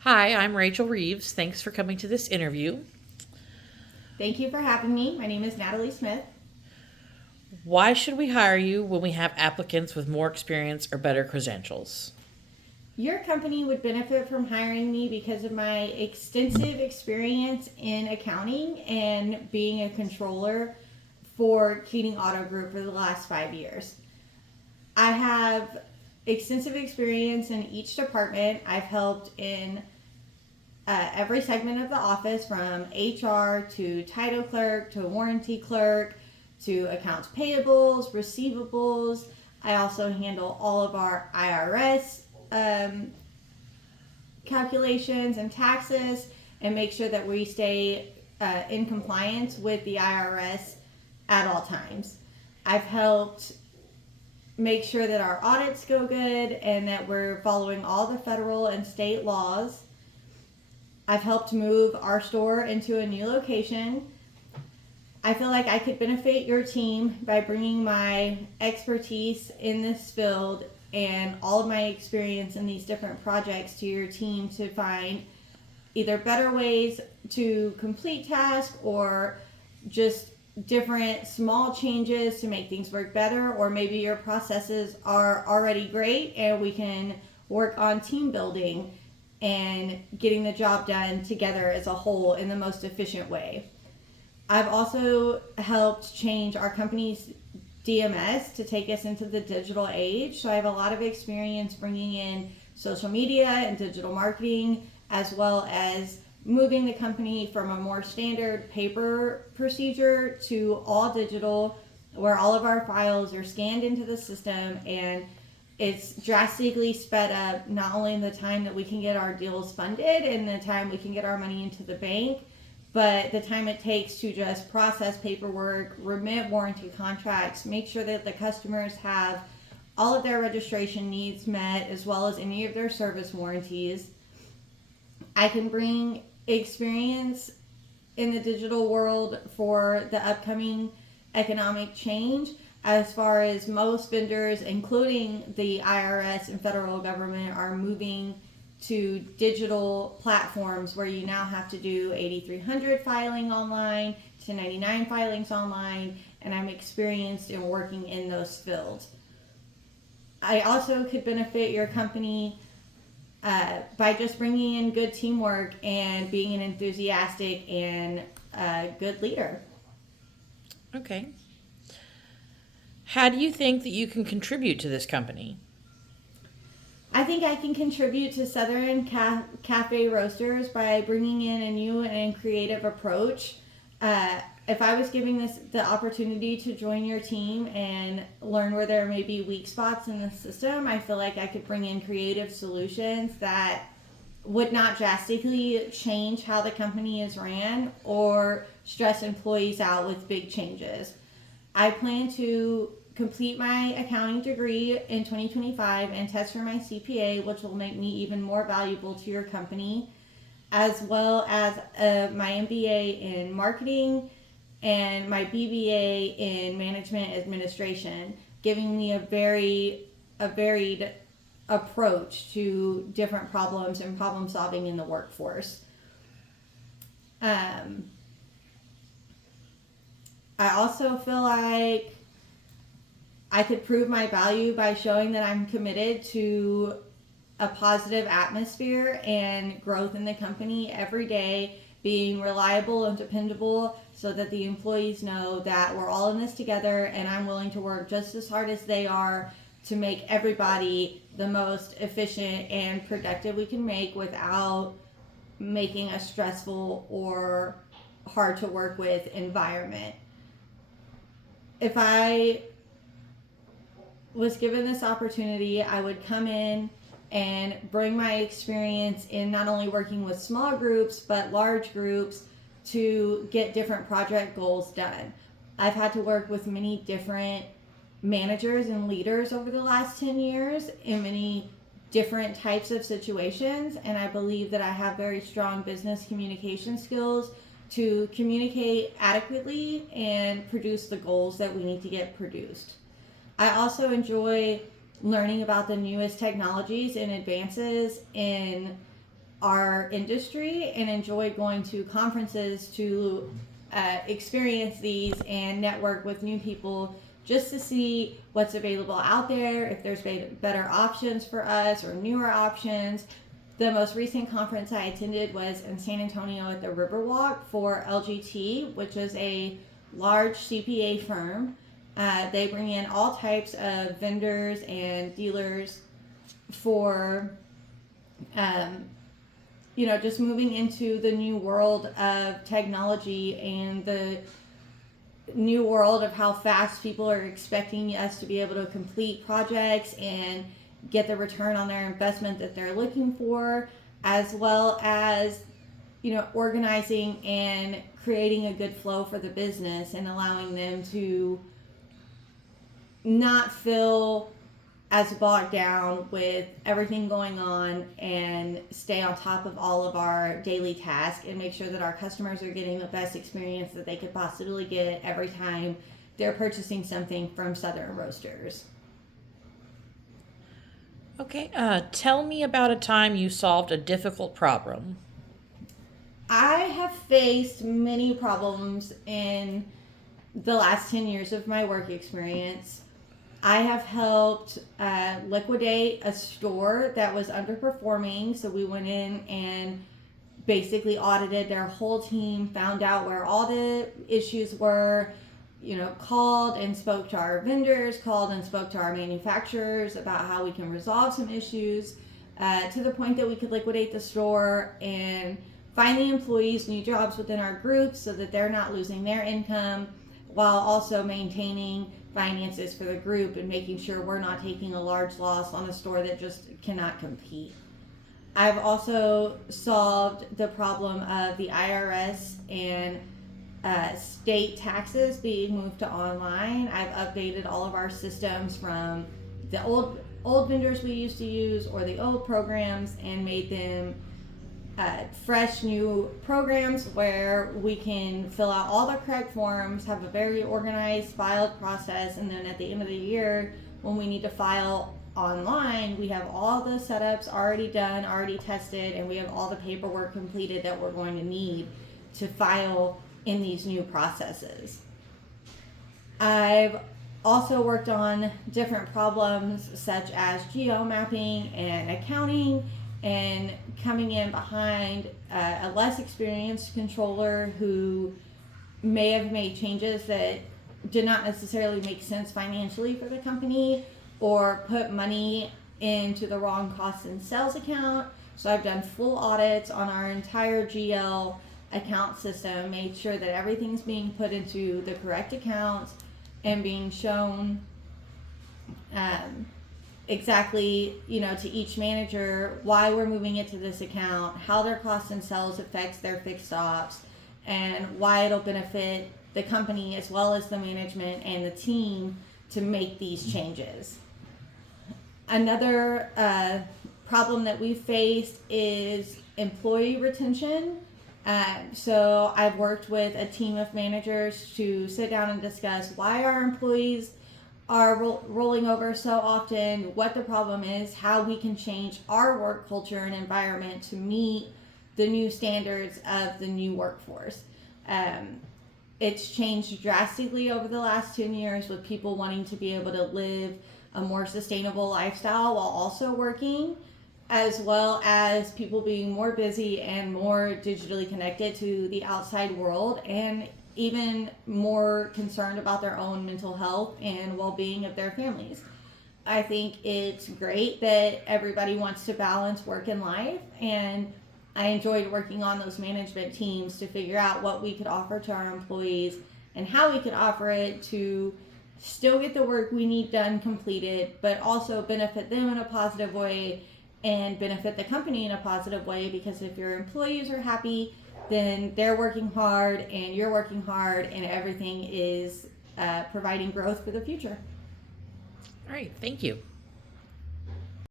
Hi, I'm Rachel Reeves. Thanks for coming to this interview. Thank you for having me. My name is Natalie Smith. Why should we hire you when we have applicants with more experience or better credentials? Your company would benefit from hiring me because of my extensive experience in accounting and being a controller for Keating Auto Group for the last 5 years. I have extensive experience in each department. I've helped in every segment of the office from HR to title clerk to warranty clerk to accounts payables, receivables. I also handle all of our IRS calculations and taxes and make sure that we stay in compliance with the IRS at all times. I've helped make sure that our audits go good and that we're following all the federal and state laws. I've helped move our store into a new location. I feel like I could benefit your team by bringing my expertise in this field and all of my experience in these different projects to your team to find either better ways to complete tasks or just different small changes to make things work better, or maybe your processes are already great and we can work on team building and getting the job done together as a whole in the most efficient way. I've also helped change our company's DMS to take us into the digital age. So I have a lot of experience bringing in social media and digital marketing, as well as moving the company from a more standard paper procedure to all digital, where all of our files are scanned into the system, and it's drastically sped up not only the time that we can get our deals funded and the time we can get our money into the bank, but the time it takes to just process paperwork, remit warranty contracts, make sure that the customers have all of their registration needs met, as well as any of their service warranties. I can bring experience in the digital world for the upcoming economic change, as far as most vendors, including the IRS and federal government, are moving to digital platforms where you now have to do 8300 filing online, 1099 filings online, and I'm experienced in working in those fields. I also could benefit your company by just bringing in good teamwork and being an enthusiastic and good leader. Okay. How do you think that you can contribute to this company? I think I can contribute to Southern Cafe Roasters by bringing in a new and creative approach. If I was giving this the opportunity to join your team and learn where there may be weak spots in the system, I feel like I could bring in creative solutions that would not drastically change how the company is ran or stress employees out with big changes. I plan to complete my accounting degree in 2025 and test for my CPA, which will make me even more valuable to your company, as well as my MBA in marketing and my BBA in management administration, giving me a varied approach to different problems and problem solving in the workforce. Um, I also feel like I could prove my value by showing that I'm committed to a positive atmosphere and growth in the company every day, being reliable and dependable so that the employees know that we're all in this together and I'm willing to work just as hard as they are to make everybody the most efficient and productive we can make without making a stressful or hard to work with environment. If I was given this opportunity, I would come in and bring my experience in not only working with small groups but large groups to get different project goals done. I've had to work with many different managers and leaders over the last 10 years in many different types of situations, and I believe that I have very strong business communication skills to communicate adequately and produce the goals that we need to get produced. I also enjoy learning about the newest technologies and advances in our industry and enjoyed going to conferences to experience these and network with new people just to see what's available out there, if there's better options for us or newer options. The most recent conference I attended was in San Antonio at the Riverwalk for LGT, which is a large CPA firm. They bring in all types of vendors and dealers for just moving into the new world of technology and the new world of how fast people are expecting us to be able to complete projects and get the return on their investment that they're looking for, as well as organizing and creating a good flow for the business and allowing them to not feel as bogged down with everything going on and stay on top of all of our daily tasks and make sure that our customers are getting the best experience that they could possibly get every time they're purchasing something from Southern Roasters. Okay, tell me about a time you solved a difficult problem. I have faced many problems in the last 10 years of my work experience. I have helped liquidate a store that was underperforming. So we went in and basically audited their whole team, found out where all the issues were, called and spoke to our vendors, called and spoke to our manufacturers about how we can resolve some issues to the point that we could liquidate the store and find the employees new jobs within our group so that they're not losing their income while also maintaining finances for the group and making sure we're not taking a large loss on a store that just cannot compete. I've also solved the problem of the IRS and state taxes being moved to online. I've updated all of our systems from the old vendors we used to use or the old programs and made them fresh new programs where we can fill out all the correct forms, have a very organized filed process, and then at the end of the year when we need to file online, we have all the setups already done, already tested, and we have all the paperwork completed that we're going to need to file in these new processes. I've also worked on different problems such as geo mapping and accounting and coming in behind a less experienced controller who may have made changes that did not necessarily make sense financially for the company or put money into the wrong cost and sales account. So I've done full audits on our entire GL account system, made sure that everything's being put into the correct accounts and being shown exactly, to each manager why we're moving it to this account, how their cost and sales affects their fixed ops, and why it'll benefit the company as well as the management and the team to make these changes. Another problem that we faced is employee retention. So I've worked with a team of managers to sit down and discuss why our employees are rolling over so often, what the problem is, how we can change our work culture and environment to meet the new standards of the new workforce. It's changed drastically over the last 10 years with people wanting to be able to live a more sustainable lifestyle while also working, as well as people being more busy and more digitally connected to the outside world and even more concerned about their own mental health and well-being of their families. I think it's great that everybody wants to balance work and life, and I enjoyed working on those management teams to figure out what we could offer to our employees and how we could offer it to still get the work we need done completed, but also benefit them in a positive way and benefit the company in a positive way, because if your employees are happy, then they're working hard and you're working hard and everything is providing growth for the future. All right, thank you.